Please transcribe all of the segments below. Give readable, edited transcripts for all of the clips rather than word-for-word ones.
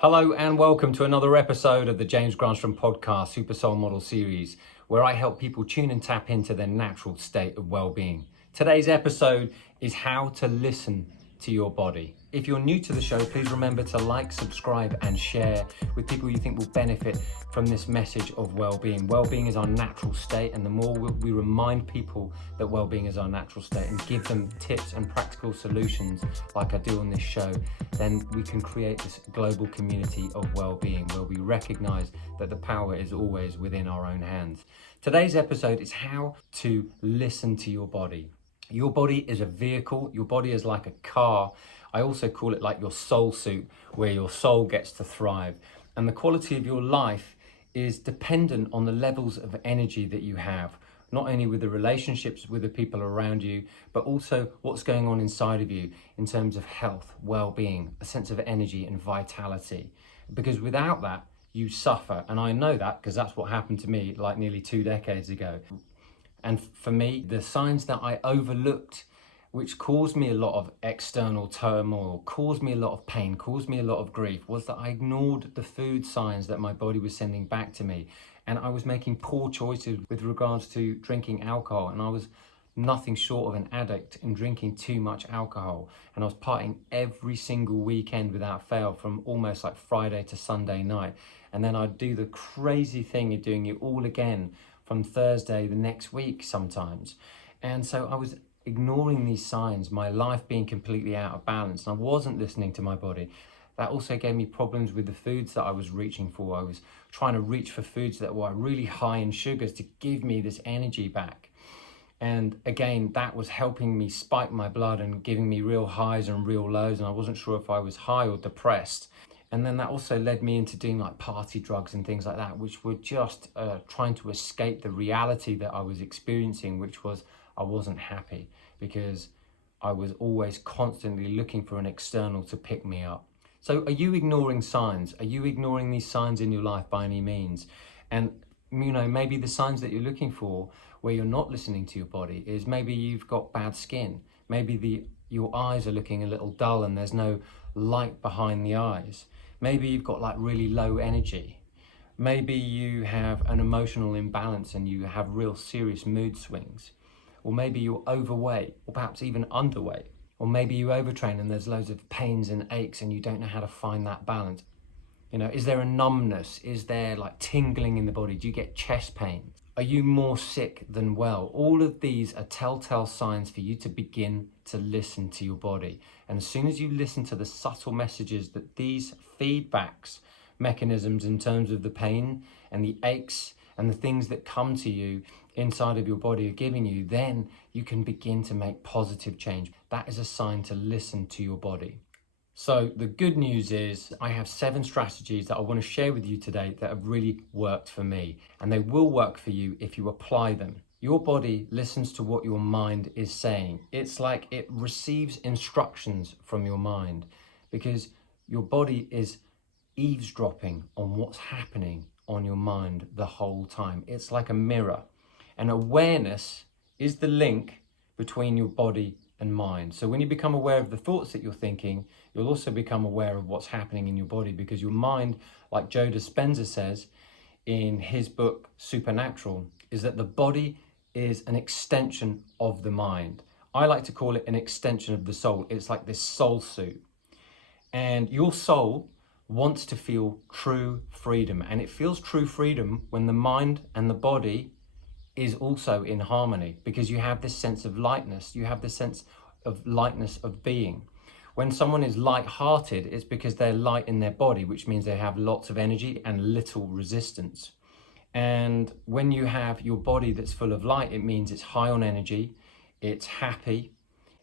Hello and welcome to another episode of the James Granström podcast Super Soul Model series, where I help people tune and tap into their natural state of well-being. Today's episode is how to listen to your body. If you're new to the show, please remember to like, subscribe and share with people you think will benefit from this message of well-being. Well-being is our natural state, and the more we remind people that well-being is our natural state and give them tips and practical solutions like I do on this show, then we can create this global community of well-being where we recognize that the power is always within our own hands. Today's episode is how to listen to your body. Your body is a vehicle. Your body is like a car. I also call it like your soul suit, where your soul gets to thrive. And the quality of your life is dependent on the levels of energy that you have, not only with the relationships with the people around you, but also what's going on inside of you in terms of health, well-being, a sense of energy and vitality. Because without that, you suffer. And I know that because that's what happened to me like nearly 2 decades ago. And for me, the signs that I overlooked, which caused me a lot of external turmoil, caused me a lot of pain, caused me a lot of grief, was that I ignored the food signs that my body was sending back to me. And I was making poor choices with regards to drinking alcohol. And I was nothing short of an addict in drinking too much alcohol. And I was partying every single weekend without fail, from almost like Friday to Sunday night. And then I'd do the crazy thing of doing it all again from Thursday the next week sometimes. And so I was ignoring these signs, my life being completely out of balance, and I wasn't listening to my body. That also gave me problems with the foods that I was reaching for. I was trying to reach for foods that were really high in sugars to give me this energy back. And again, that was helping me spike my blood and giving me real highs and real lows, and I wasn't sure if I was high or depressed. And then that also led me into doing like party drugs and things like that, which were just trying to escape the reality that I was experiencing, which was I wasn't happy because I was always constantly looking for an external to pick me up. So are you ignoring signs? Are you ignoring these signs in your life by any means? And maybe the signs that you're looking for where you're not listening to your body is maybe you've got bad skin. Maybe your eyes are looking a little dull and there's no light behind the eyes. Maybe you've got like really low energy. Maybe you have an emotional imbalance and you have real serious mood swings. Or maybe you're overweight, or perhaps even underweight. Or maybe you overtrain and there's loads of pains and aches and you don't know how to find that balance. Is there a numbness? Is there like tingling in the body? Do you get chest pain? Are you more sick than well? All of these are telltale signs for you to begin to listen to your body. And as soon as you listen to the subtle messages that these feedbacks mechanisms in terms of the pain and the aches and the things that come to you inside of your body are giving you, then you can begin to make positive change. That is a sign to listen to your body. So the good news is I have 7 strategies that I want to share with you today that have really worked for me, and they will work for you if you apply them. Your body listens to what your mind is saying. It's like it receives instructions from your mind because your body is eavesdropping on what's happening on your mind the whole time. It's like a mirror, and awareness is the link between your body and mind. So when you become aware of the thoughts that you're thinking, you'll also become aware of what's happening in your body, because your mind, like Joe Dispenza says in his book Supernatural, is that the body is an extension of the mind. I like to call it an extension of the soul. It's like this soul suit. And your soul wants to feel true freedom, and it feels true freedom when the mind and the body is also in harmony, because you have this sense of lightness, you have this sense of lightness of being. When someone is light-hearted, it's because they're light in their body, which means they have lots of energy and little resistance. And when you have your body that's full of light, it means it's high on energy, it's happy,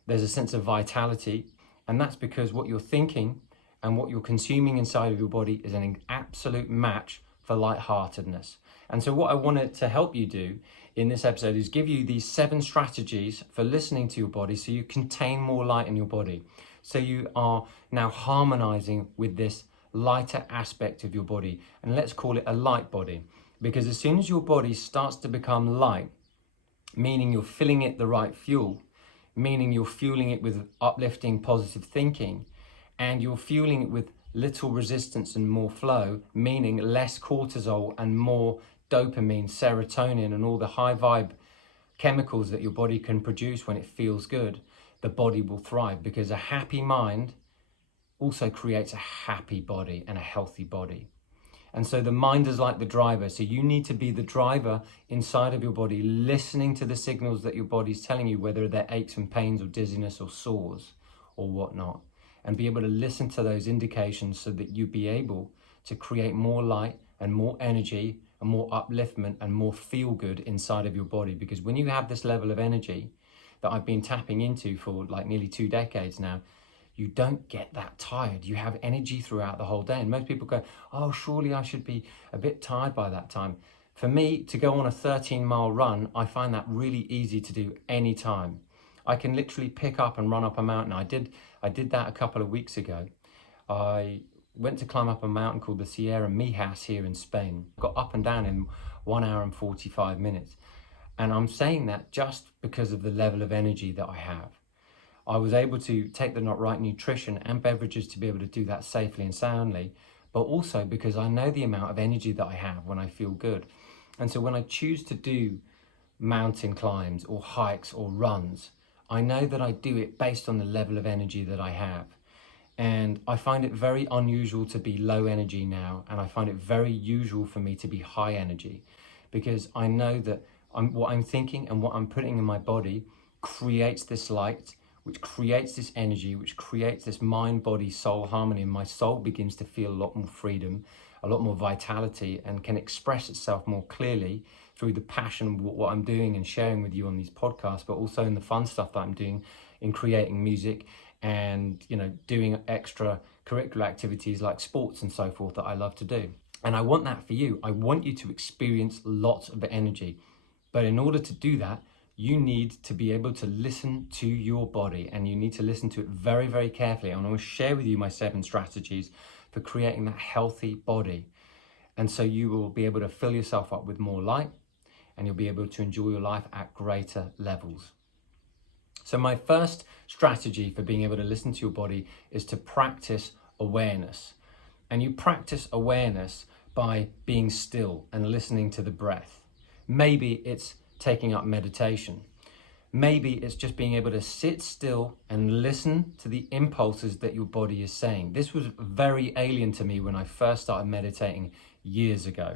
there's a sense of vitality, and that's because what you're thinking and what you're consuming inside of your body is an absolute match for lightheartedness. And so what I wanted to help you do in this episode is give you these 7 strategies for listening to your body so you contain more light in your body. So you are now harmonizing with this lighter aspect of your body. And let's call it a light body. Because as soon as your body starts to become light, meaning you're filling it the right fuel, meaning you're fueling it with uplifting positive thinking, and you're fueling it with little resistance and more flow, meaning less cortisol and more dopamine, serotonin, and all the high vibe chemicals that your body can produce when it feels good, the body will thrive, because a happy mind also creates a happy body and a healthy body. And so the mind is like the driver. So you need to be the driver inside of your body, listening to the signals that your body's telling you, whether they're aches and pains or dizziness or sores or whatnot, and be able to listen to those indications so that you be able to create more light and more energy and more upliftment and more feel good inside of your body. Because when you have this level of energy that I've been tapping into for like nearly 2 decades now, you don't get that tired. You have energy throughout the whole day. And most people go, oh, surely I should be a bit tired by that time. For me, to go on a 13-mile run, I find that really easy to do any time. I can literally pick up and run up a mountain. I did that a couple of weeks ago. I went to climb up a mountain called the Sierra Mijas here in Spain. Got up and down in 1 hour and 45 minutes. And I'm saying that just because of the level of energy that I have. I was able to take the right nutrition and beverages to be able to do that safely and soundly, but also because I know the amount of energy that I have when I feel good. And so when I choose to do mountain climbs or hikes or runs, I know that I do it based on the level of energy that I have. And I find it very unusual to be low energy now, and I find it very usual for me to be high energy, because I know that what I'm thinking and what I'm putting in my body creates this light, which creates this energy, which creates this mind, body, soul harmony. And my soul begins to feel a lot more freedom, a lot more vitality, and can express itself more clearly through the passion of what I'm doing and sharing with you on these podcasts, but also in the fun stuff that I'm doing in creating music and, doing extra curricular activities like sports and so forth that I love to do. And I want that for you. I want you to experience lots of energy. But in order to do that, you need to be able to listen to your body, and you need to listen to it very, very carefully. And I want to share with you my 7 strategies for creating that healthy body. And so you will be able to fill yourself up with more light, and you'll be able to enjoy your life at greater levels. So my first strategy for being able to listen to your body is to practice awareness. And you practice awareness by being still and listening to the breath. Maybe it's taking up meditation. Maybe it's just being able to sit still and listen to the impulses that your body is saying. This was very alien to me when I first started meditating years ago.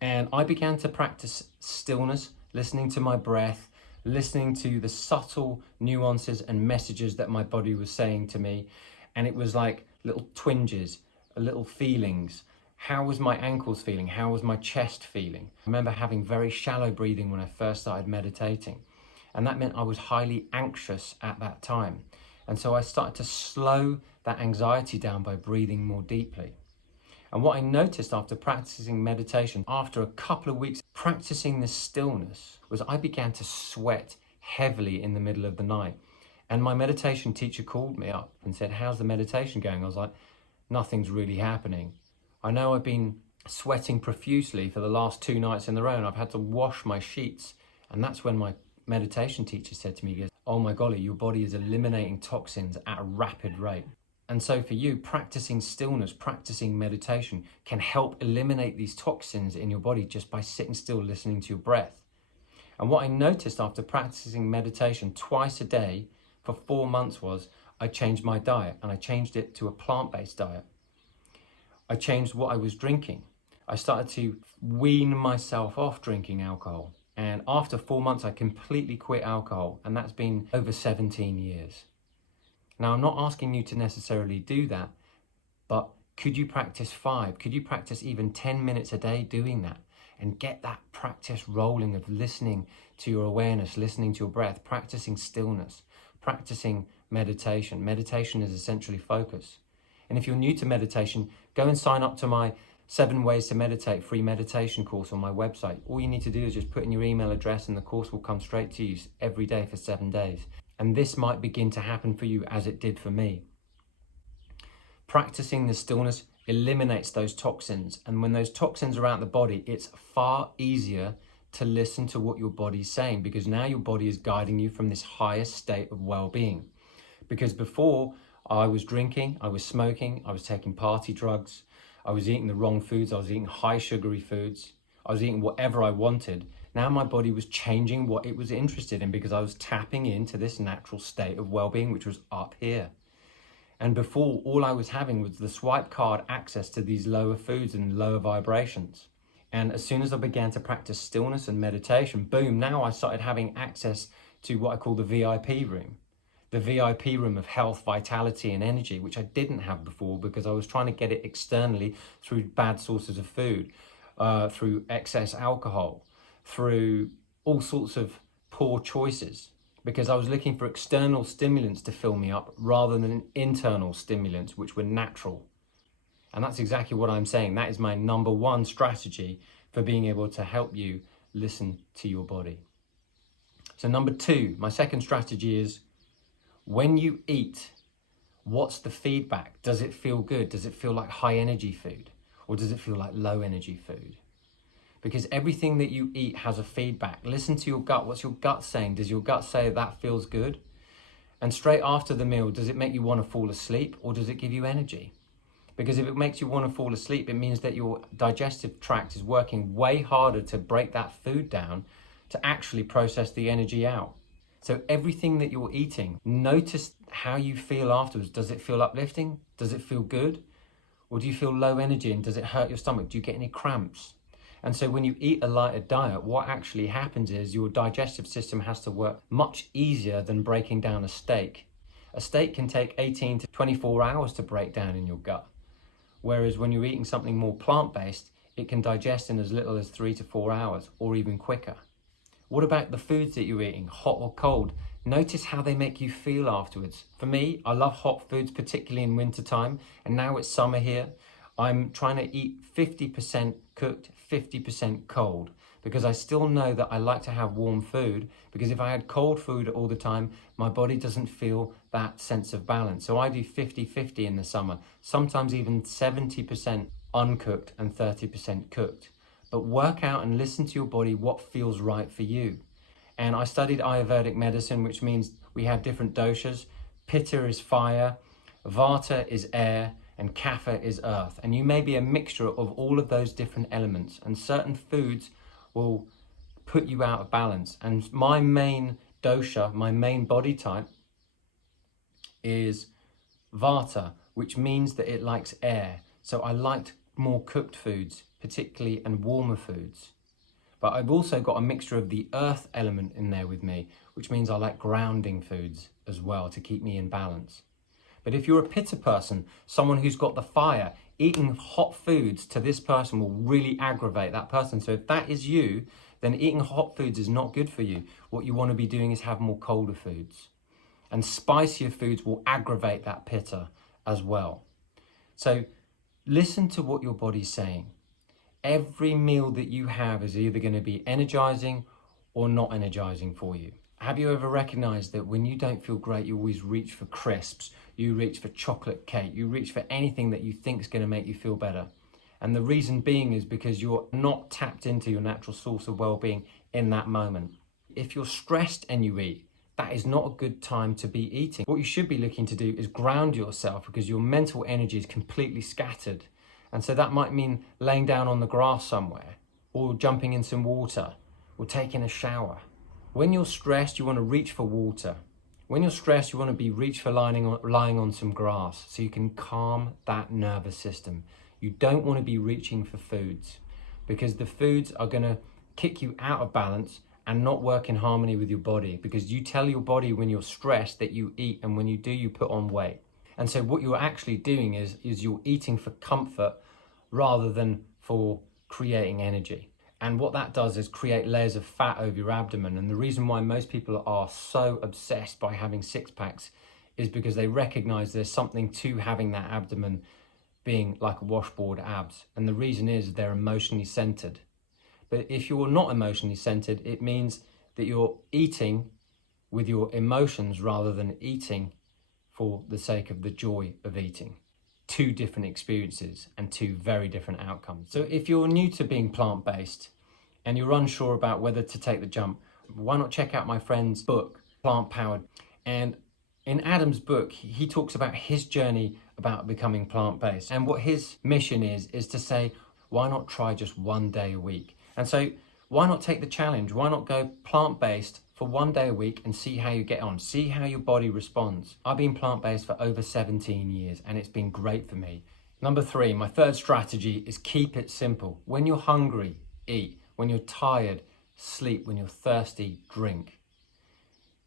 And I began to practice stillness, listening to my breath, listening to the subtle nuances and messages that my body was saying to me. And it was like little twinges, little feelings. How was my ankles feeling? How was my chest feeling? I remember having very shallow breathing when I first started meditating. And that meant I was highly anxious at that time. And so I started to slow that anxiety down by breathing more deeply. And what I noticed after practicing meditation, after a couple of weeks practicing this stillness, was I began to sweat heavily in the middle of the night. And my meditation teacher called me up and said, how's the meditation going? I was like, nothing's really happening. I know I've been sweating profusely for the last 2 nights in a row, and I've had to wash my sheets. And that's when my meditation teacher said to me, he goes, oh my golly, your body is eliminating toxins at a rapid rate. And so for you, practicing stillness, practicing meditation can help eliminate these toxins in your body just by sitting still, listening to your breath. And what I noticed after practicing meditation twice a day for 4 months was I changed my diet, and I changed it to a plant-based diet. I changed what I was drinking. I started to wean myself off drinking alcohol. And after 4 months, I completely quit alcohol. And that's been over 17 years. Now, I'm not asking you to necessarily do that, but could you practice 5? Could you practice even 10 minutes a day doing that? And get that practice rolling of listening to your awareness, listening to your breath, practicing stillness, practicing meditation. Meditation is essentially focus. And if you're new to meditation, go and sign up to my 7 Ways to Meditate free meditation course on my website. All you need to do is just put in your email address and the course will come straight to you every day for 7 days. And this might begin to happen for you as it did for me. Practicing the stillness eliminates those toxins. And when those toxins are out of the body, it's far easier to listen to what your body's saying, because now your body is guiding you from this higher state of well-being. Because before, I was drinking, I was smoking, I was taking party drugs, I was eating the wrong foods, I was eating high sugary foods, I was eating whatever I wanted. Now my body was changing what it was interested in because I was tapping into this natural state of well-being, which was up here. And before, all I was having was the swipe card access to these lower foods and lower vibrations. And as soon as I began to practice stillness and meditation, boom, now I started having access to what I call the VIP room. The VIP room of health, vitality, and energy, which I didn't have before because I was trying to get it externally through bad sources of food, through excess alcohol, through all sorts of poor choices, because I was looking for external stimulants to fill me up rather than internal stimulants, which were natural. And that's exactly what I'm saying. That is my number one strategy for being able to help you listen to your body. So number two, my second strategy is, when you eat, what's the feedback? Does it feel good? Does it feel like high energy food? Or does it feel like low energy food? Because everything that you eat has a feedback. Listen to your gut. What's your gut saying? Does your gut say that feels good? And straight after the meal, does it make you want to fall asleep, or does it give you energy? Because if it makes you want to fall asleep, it means that your digestive tract is working way harder to break that food down to actually process the energy out. So everything that you're eating, notice how you feel afterwards. Does it feel uplifting? Does it feel good? Or do you feel low energy, and does it hurt your stomach? Do you get any cramps? And so when you eat a lighter diet, what actually happens is your digestive system has to work much easier than breaking down a steak. A steak can take 18 to 24 hours to break down in your gut. Whereas when you're eating something more plant-based, it can digest in as little as 3 to 4 hours, or even quicker. What about the foods that you're eating, hot or cold? Notice how they make you feel afterwards. For me, I love hot foods, particularly in winter time, and now it's summer here. I'm trying to eat 50% cooked, 50% cold, because I still know that I like to have warm food, because if I had cold food all the time, my body doesn't feel that sense of balance. So I do 50-50 in the summer, sometimes even 70% uncooked and 30% cooked. But work out and listen to your body what feels right for you. And I studied Ayurvedic medicine, which means we have different doshas. Pitta is fire, Vata is air, and Kapha is earth. And you may be a mixture of all of those different elements, and certain foods will put you out of balance. And my main dosha, my main body type is Vata, which means that it likes air. So I liked more cooked foods, particularly, and warmer foods. But I've also got a mixture of the earth element in there with me, which means I like grounding foods as well to keep me in balance. But if you're a pitta person, someone who's got the fire, eating hot foods to this person will really aggravate that person. So if that is you, then eating hot foods is not good for you. What you want to be doing is have more colder foods. And spicier foods will aggravate that pitta as well. So listen to what your body's saying. Every meal that you have is either going to be energizing or not energizing for you. Have you ever recognized that when you don't feel great, you always reach for crisps, you reach for chocolate cake, you reach for anything that you think is going to make you feel better? And the reason being is because you're not tapped into your natural source of well-being in that moment. If you're stressed and you eat, that is not a good time to be eating. What you should be looking to do is ground yourself, because your mental energy is completely scattered. And so that might mean laying down on the grass somewhere, or jumping in some water, or taking a shower. When you're stressed, you want to reach for water. When you're stressed, you want to be reach for lying on some grass so you can calm that nervous system. You don't want to be reaching for foods, because the foods are going to kick you out of balance and not work in harmony with your body, because you tell your body when you're stressed that you eat, and when you do, you put on weight. And so what you're actually doing is you're eating for comfort rather than for creating energy. And what that does is create layers of fat over your abdomen. And the reason why most people are so obsessed by having six packs is because they recognize there's something to having that abdomen being like a washboard abs. And the reason is they're emotionally centered. But if you're not emotionally centered, it means that you're eating with your emotions rather than eating for the sake of the joy of eating. Two different experiences and two very different outcomes. So if you're new to being plant-based and you're unsure about whether to take the jump, why not check out my friend's book, Plant Powered? And In Adam's book, he talks about his journey about becoming plant-based. And what his mission is to say, why not try just 1 day a week? And so why not take the challenge? Why not go plant-based for 1 day a week and see how you get on? See how your body responds. I've been plant-based for over 17 years and it's been great for me. Number 3, my third strategy is keep it simple. When you're hungry, eat. When you're tired, sleep. When you're thirsty, drink.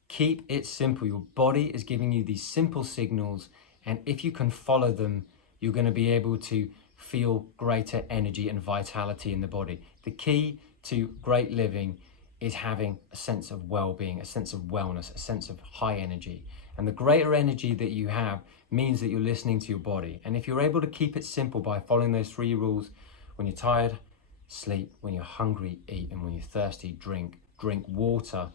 Keep it simple. Your body is giving you these simple signals, and if you can follow them, you're going to be able to feel greater energy and vitality in the body. The key to great living is having a sense of well-being, a sense of wellness, a sense of high energy. And the greater energy that you have means that you're listening to your body. And if you're able to keep it simple by following those 3 rules, when you're tired, sleep. When you're hungry, eat. And when you're thirsty, drink. Drink water.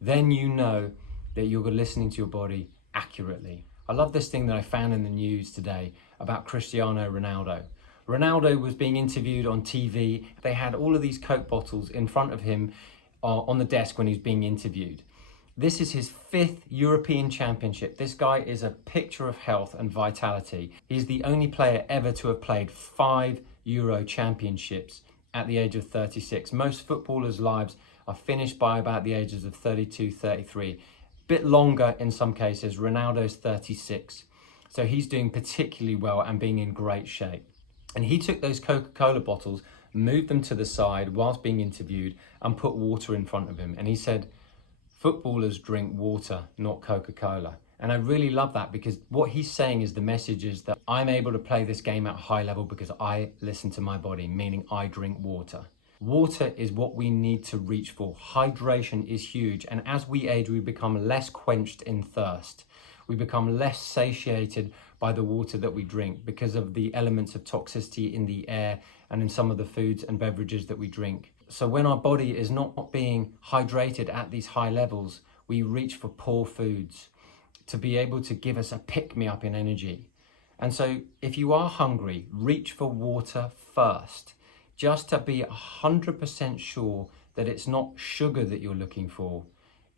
Then you know that you're listening to your body accurately. I love this thing that I found in the news today about Cristiano Ronaldo. Ronaldo was being interviewed on TV. They had all of these Coke bottles in front of him on the desk when he was being interviewed. This is his 5th European Championship. This guy is a picture of health and vitality. He's the only player ever to have played 5 Euro Championships at the age of 36. Most footballers' lives are finished by about the ages of 32, 33. Bit longer in some cases. Ronaldo's 36. So he's doing particularly well and being in great shape. And he took those Coca-Cola bottles, moved them to the side whilst being interviewed, and put water in front of him. And he said, footballers drink water, not Coca-Cola. And I really love that, because what he's saying is the message is that I'm able to play this game at a high level because I listen to my body, meaning I drink water. Water is what we need to reach for. Hydration is huge. And as we age, we become less quenched in thirst. We become less satiated by the water that we drink because of the elements of toxicity in the air and in some of the foods and beverages that we drink. So when our body is not being hydrated at these high levels, we reach for poor foods to be able to give us a pick-me-up in energy. And so if you are hungry, reach for water first, just to be 100% sure that it's not sugar that you're looking for,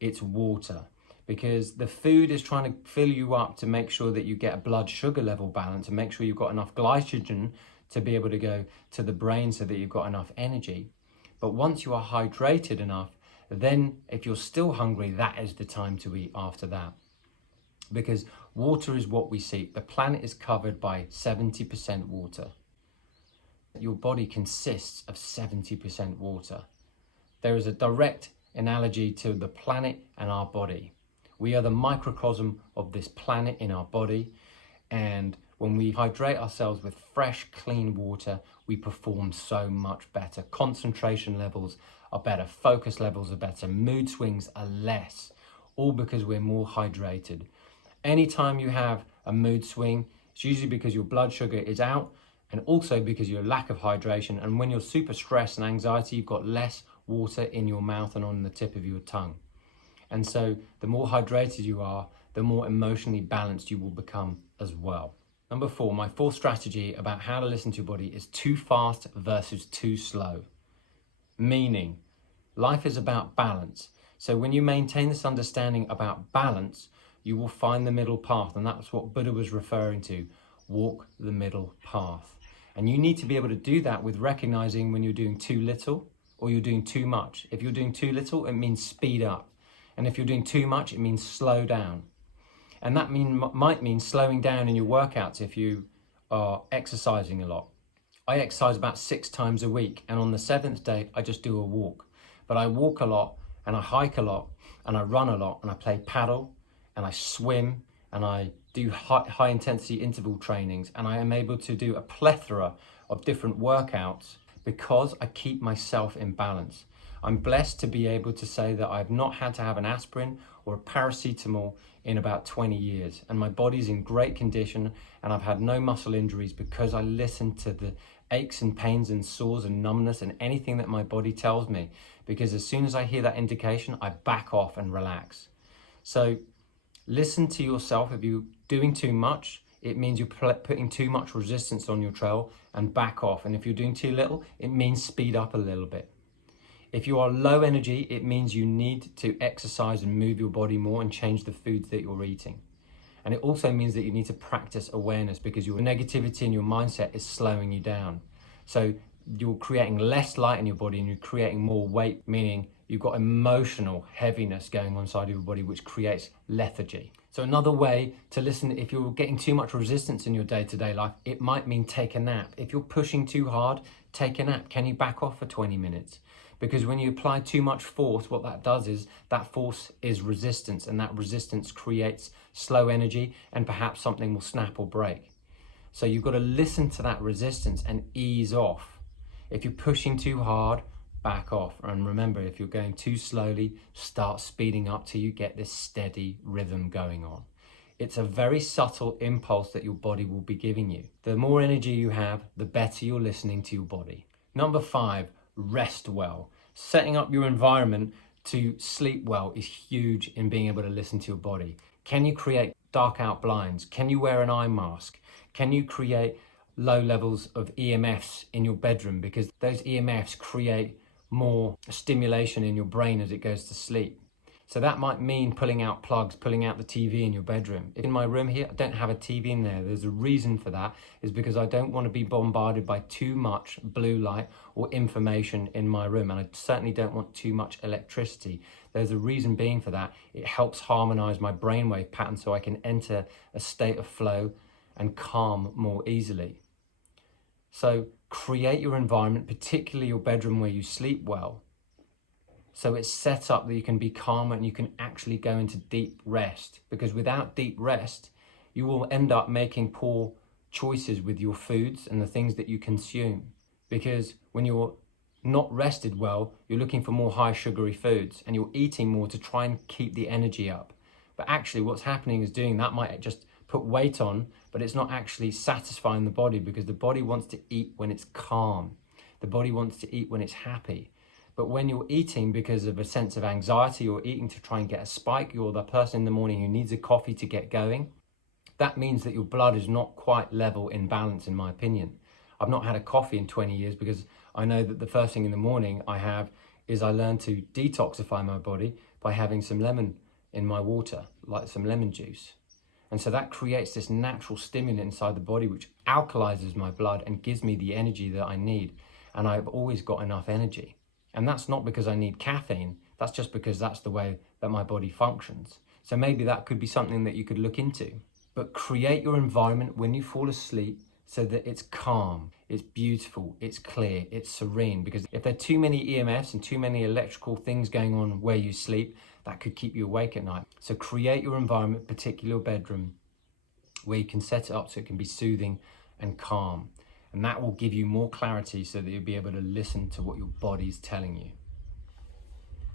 it's water. Because the food is trying to fill you up to make sure that you get a blood sugar level balance and make sure you've got enough glycogen to be able to go to the brain so that you've got enough energy. But once you are hydrated enough, then if you're still hungry, that is the time to eat after that. Because water is what we seek. The planet is covered by 70% water. Your body consists of 70% water. There is a direct analogy to the planet and our body. We are the microcosm of this planet in our body, and when we hydrate ourselves with fresh, clean water, we perform so much better. Concentration levels are better, focus levels are better, mood swings are less, all because we're more hydrated. Anytime you have a mood swing, it's usually because your blood sugar is out, and also because your lack of hydration. And when you're super stressed and anxiety, you've got less water in your mouth and on the tip of your tongue. And so the more hydrated you are, the more emotionally balanced you will become as well. Number 4, my 4th strategy about how to listen to your body is too fast versus too slow. Meaning, life is about balance. So when you maintain this understanding about balance, you will find the middle path. And that's what Buddha was referring to. Walk the middle path. And you need to be able to do that with recognizing when you're doing too little or you're doing too much. If you're doing too little, it means speed up. And if you're doing too much, it means slow down. And that might mean slowing down in your workouts if you are exercising a lot. I exercise about 6 times a week, and on the 7th day, I just do a walk. But I walk a lot, and I hike a lot, and I run a lot, and I play paddle, and I swim, and I do high intensity interval trainings, and I am able to do a plethora of different workouts because I keep myself in balance. I'm blessed to be able to say that I've not had to have an aspirin or a paracetamol in about 20 years, and my body's in great condition, and I've had no muscle injuries because I listen to the aches and pains and sores and numbness and anything that my body tells me, because as soon as I hear that indication, I back off and relax. So listen to yourself. If you're doing too much, it means you're putting too much resistance on your trail, and back off. And if you're doing too little, it means speed up a little bit. If you are low energy, it means you need to exercise and move your body more and change the foods that you're eating. And it also means that you need to practice awareness, because your negativity and your mindset is slowing you down. So you're creating less light in your body and you're creating more weight, meaning you've got emotional heaviness going on inside of your body, which creates lethargy. So another way to listen, if you're getting too much resistance in your day-to-day life, it might mean take a nap. If you're pushing too hard, take a nap. Can you back off for 20 minutes? Because when you apply too much force, what that does is that force is resistance, and that resistance creates slow energy, and perhaps something will snap or break. So you've got to listen to that resistance and ease off. If you're pushing too hard, back off. And remember, if you're going too slowly, start speeding up till you get this steady rhythm going on. It's a very subtle impulse that your body will be giving you. The more energy you have, the better you're listening to your body. Number 5, rest well. Setting up your environment to sleep well is huge in being able to listen to your body. Can you create dark out blinds? Can you wear an eye mask? Can you create low levels of EMFs in your bedroom? Because those EMFs create more stimulation in your brain as it goes to sleep. So that might mean pulling out plugs, pulling out the TV in your bedroom. In my room here, I don't have a TV in there. There's a reason for that, is because I don't want to be bombarded by too much blue light or information in my room. And I certainly don't want too much electricity. There's a reason being for that. It helps harmonize my brainwave pattern so I can enter a state of flow and calm more easily. So create your environment, particularly your bedroom where you sleep well, so it's set up that you can be calmer and you can actually go into deep rest. Because without deep rest, you will end up making poor choices with your foods and the things that you consume. Because when you're not rested well, you're looking for more high sugary foods and you're eating more to try and keep the energy up. But actually what's happening is doing that might just put weight on, but it's not actually satisfying the body, because the body wants to eat when it's calm. The body wants to eat when it's happy. But when you're eating because of a sense of anxiety, or eating to try and get a spike, you're the person in the morning who needs a coffee to get going, that means that your blood is not quite level in balance, in my opinion. I've not had a coffee in 20 years because I know that the first thing in the morning I learn to detoxify my body by having some lemon in my water, like some lemon juice. And so that creates this natural stimulant inside the body which alkalizes my blood and gives me the energy that I need. And I've always got enough energy. And that's not because I need caffeine, that's just because that's the way that my body functions. So maybe that could be something that you could look into. But create your environment when you fall asleep so that it's calm, it's beautiful, it's clear, it's serene. Because if there are too many EMFs and too many electrical things going on where you sleep, that could keep you awake at night. So create your environment, particularly your bedroom, where you can set it up so it can be soothing and calm. And that will give you more clarity so that you'll be able to listen to what your body's telling you.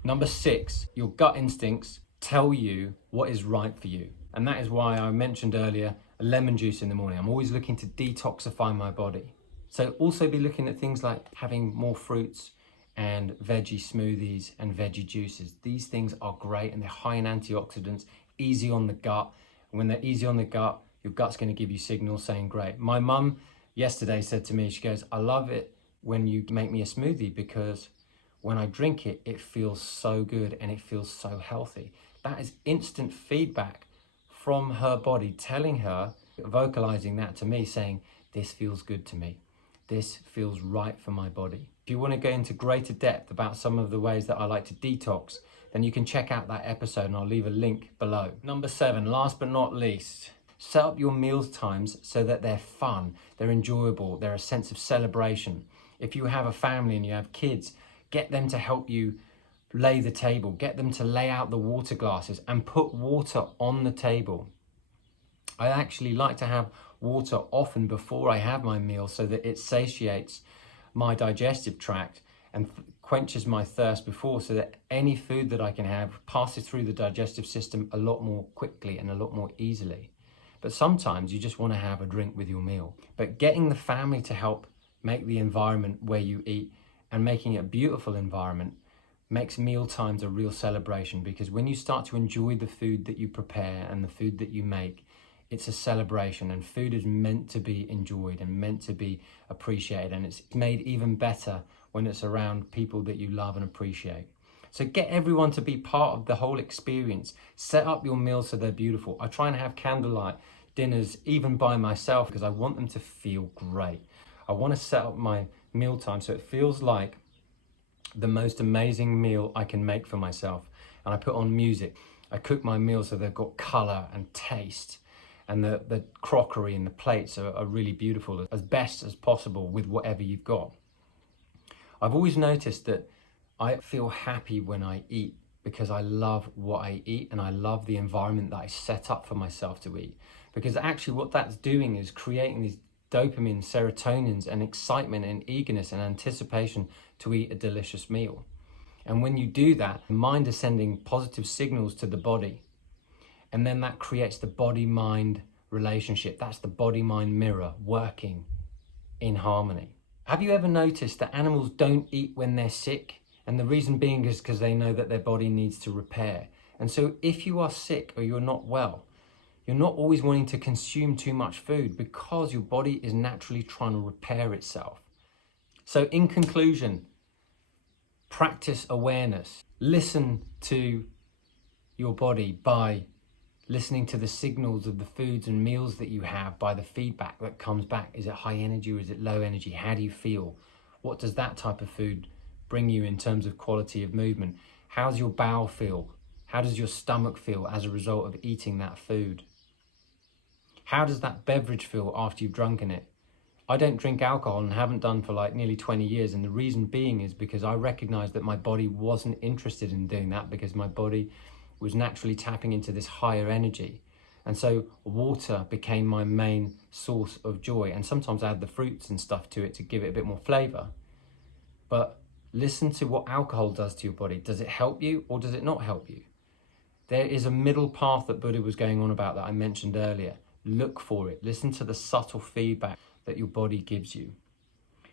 Number 6, your gut instincts tell you what is right for you. And that is why I mentioned earlier a lemon juice in the morning. I'm always looking to detoxify my body. So also be looking at things like having more fruits and veggie smoothies and veggie juices. These things are great and they're high in antioxidants, easy on the gut. And when they're easy on the gut, your gut's going to give you signals saying great. My mum yesterday said to me, she goes, I love it when you make me a smoothie because when I drink it, it feels so good and it feels so healthy. That is instant feedback from her body telling her, vocalizing that to me, saying, this feels good to me. This feels right for my body. If you want to go into greater depth about some of the ways that I like to detox, then you can check out that episode and I'll leave a link below. Number 7, last but not least, set up your meals times so that they're fun, they're enjoyable, they're a sense of celebration. If you have a family and you have kids, get them to help you lay the table, get them to lay out the water glasses and put water on the table. I actually like to have water often before I have my meal so that it satiates my digestive tract and quenches my thirst before, so that any food that I can have passes through the digestive system a lot more quickly and a lot more easily. But sometimes you just want to have a drink with your meal. But getting the family to help make the environment where you eat and making it a beautiful environment makes meal times a real celebration, because when you start to enjoy the food that you prepare and the food that you make, it's a celebration, and food is meant to be enjoyed and meant to be appreciated, and it's made even better when it's around people that you love and appreciate. So get everyone to be part of the whole experience. Set up your meals so they're beautiful. I try and have candlelight dinners even by myself because I want them to feel great. I want to set up my mealtime so it feels like the most amazing meal I can make for myself. And I put on music. I cook my meals so they've got color and taste, and the crockery and the plates are really beautiful, as best as possible with whatever you've got. I've always noticed that I feel happy when I eat because I love what I eat and I love the environment that I set up for myself to eat. Because actually what that's doing is creating these dopamine, serotonins and excitement and eagerness and anticipation to eat a delicious meal. And when you do that, the mind is sending positive signals to the body. And then that creates the body-mind relationship. That's the body-mind mirror working in harmony. Have you ever noticed that animals don't eat when they're sick? And the reason being is because they know that their body needs to repair. And so if you are sick or you're not well, you're not always wanting to consume too much food because your body is naturally trying to repair itself. So in conclusion, practice awareness. Listen to your body by listening to the signals of the foods and meals that you have, by the feedback that comes back. Is it high energy or is it low energy? How do you feel? What does that type of food bring you in terms of quality of movement? How's your bowel feel? How does your stomach feel as a result of eating that food? How does that beverage feel after you've drunken it? I don't drink alcohol and haven't done for like nearly 20 years. And the reason being is because I recognized that my body wasn't interested in doing that because my body was naturally tapping into this higher energy. And so water became my main source of joy. And sometimes I add the fruits and stuff to it to give it a bit more flavor. But listen to what alcohol does to your body. Does it help you or does it not help you? There is a middle path that Buddha was going on about that I mentioned earlier. Look for it. Listen to the subtle feedback that your body gives you.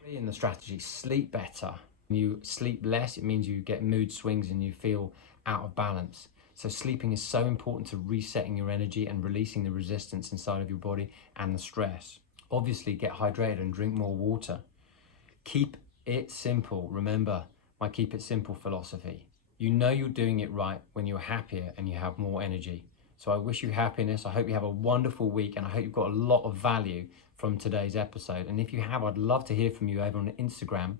In the strategy, sleep better. When you sleep less, it means you get mood swings and you feel out of balance. So sleeping is so important to resetting your energy and releasing the resistance inside of your body and the stress. Obviously, get hydrated and drink more water. Keep it simple. Remember my keep it simple philosophy. You know you're doing it right when you're happier and you have more energy. So I wish you happiness. I hope you have a wonderful week, and I hope you've got a lot of value from today's episode. And if you have, I'd love to hear from you over on Instagram.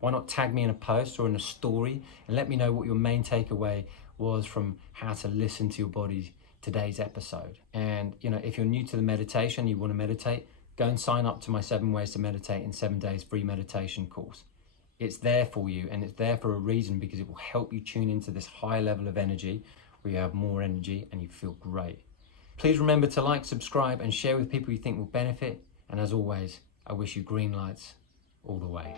Why not tag me in a post or in a story and let me know what your main takeaway was from how to listen to your body today's episode. And if you're new to the meditation, you want to meditate, go and sign up to my 7 Ways to Meditate in 7 Days free meditation course. It's there for you, and it's there for a reason, because it will help you tune into this high level of energy where you have more energy and you feel great. Please remember to like, subscribe and share with people you think will benefit. And as always, I wish you green lights all the way.